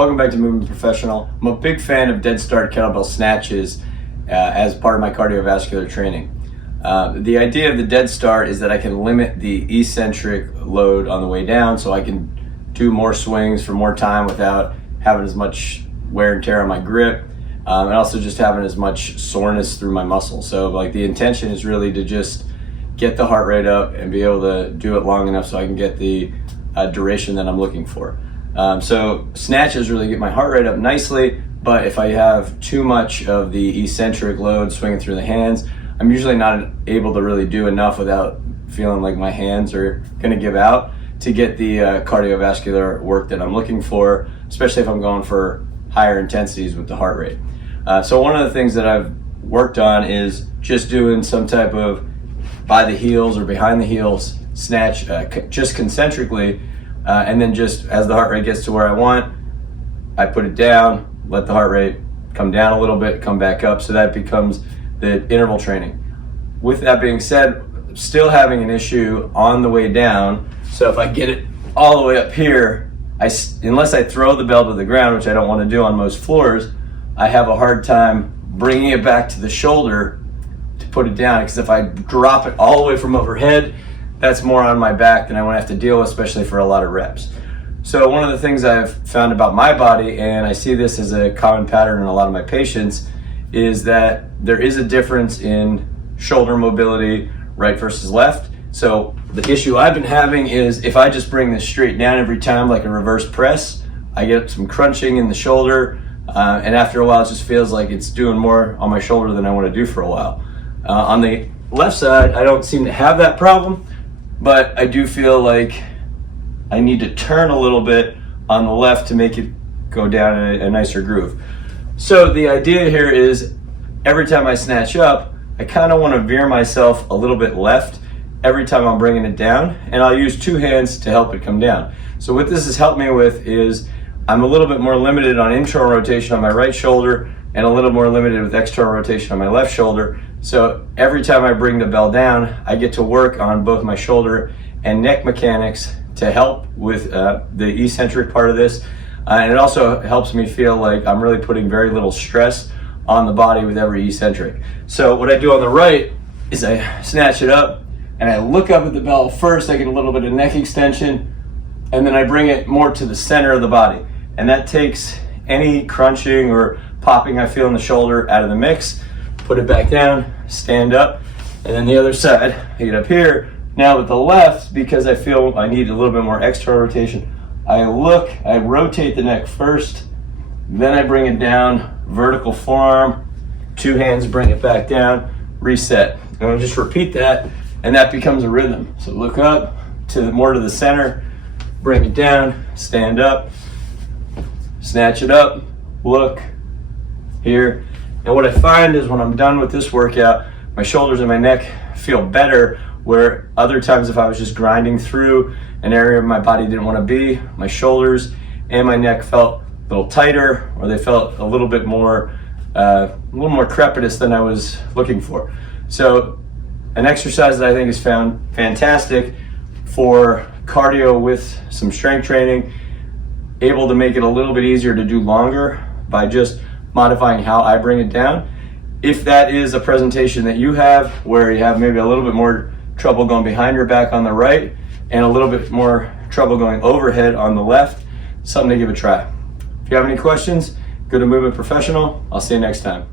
Welcome back to Movement Professional. I'm a big fan of dead start kettlebell snatches as part of my cardiovascular training. The idea of the dead start is that I can limit the eccentric load on the way down, so I can do more swings for more time without having as much wear and tear on my grip, and also just having as much soreness through my muscles. So like the intention is really to just get the heart rate up and be able to do it long enough so I can get the duration that I'm looking for. So snatches really get my heart rate up nicely, but if I have too much of the eccentric load swinging through the hands, I'm usually not able to really do enough without feeling like my hands are gonna give out to get the cardiovascular work that I'm looking for, especially if I'm going for higher intensities with the heart rate. So one of the things that I've worked on is just doing some type of by the heels or behind the heels snatch, just concentrically, and then just as the heart rate gets to where I want, I put it down, let the heart rate come down a little bit, come back up, so that becomes the interval training. With that being said, still having an issue on the way down, so if I get it all the way up here, unless I throw the bell to the ground, which I don't want to do on most floors, I have a hard time bringing it back to the shoulder to put it down, because if I drop it all the way from overhead, that's more on my back than I want to have to deal with, especially for a lot of reps. So one of the things I've found about my body, and I see this as a common pattern in a lot of my patients, is that there is a difference in shoulder mobility, right versus left. So the issue I've been having is if I just bring this straight down every time like a reverse press, I get some crunching in the shoulder, and after a while it just feels like it's doing more on my shoulder than I want to do for a while. On the left side, I don't seem to have that problem, but I do feel like I need to turn a little bit on the left to make it go down in a nicer groove. So the idea here is every time I snatch up, I kind of want to veer myself a little bit left every time I'm bringing it down, and I'll use two hands to help it come down. So what this has helped me with is I'm a little bit more limited on internal rotation on my right shoulder and a little more limited with external rotation on my left shoulder. So every time I bring the bell down, I get to work on both my shoulder and neck mechanics to help with the eccentric part of this. And it also helps me feel like I'm really putting very little stress on the body with every eccentric. So what I do on the right is I snatch it up and I look up at the bell first, I get a little bit of neck extension, and then I bring it more to the center of the body. And that takes any crunching or popping I feel in the shoulder out of the mix, put it back down, stand up, and then the other side, I get up here. Now with the left, because I feel I need a little bit more external rotation, I rotate the neck first, then I bring it down, vertical forearm, two hands bring it back down, reset. And I'll just repeat that, and that becomes a rhythm. So look up, more to the center, bring it down, stand up, snatch it up, look, here. And what I find is when I'm done with this workout, my shoulders and my neck feel better, where other times if I was just grinding through an area of my body didn't want to be, my shoulders and my neck felt a little tighter, or they felt a little more crepitus than I was looking for. So an exercise that I think is found fantastic for cardio with some strength training, able to make it a little bit easier to do longer by just modifying how I bring it down. If that is a presentation that you have where you have maybe a little bit more trouble going behind your back on the right and a little bit more trouble going overhead on the left, something to give a try. If you have any questions, go to Movement Professional. I'll see you next time.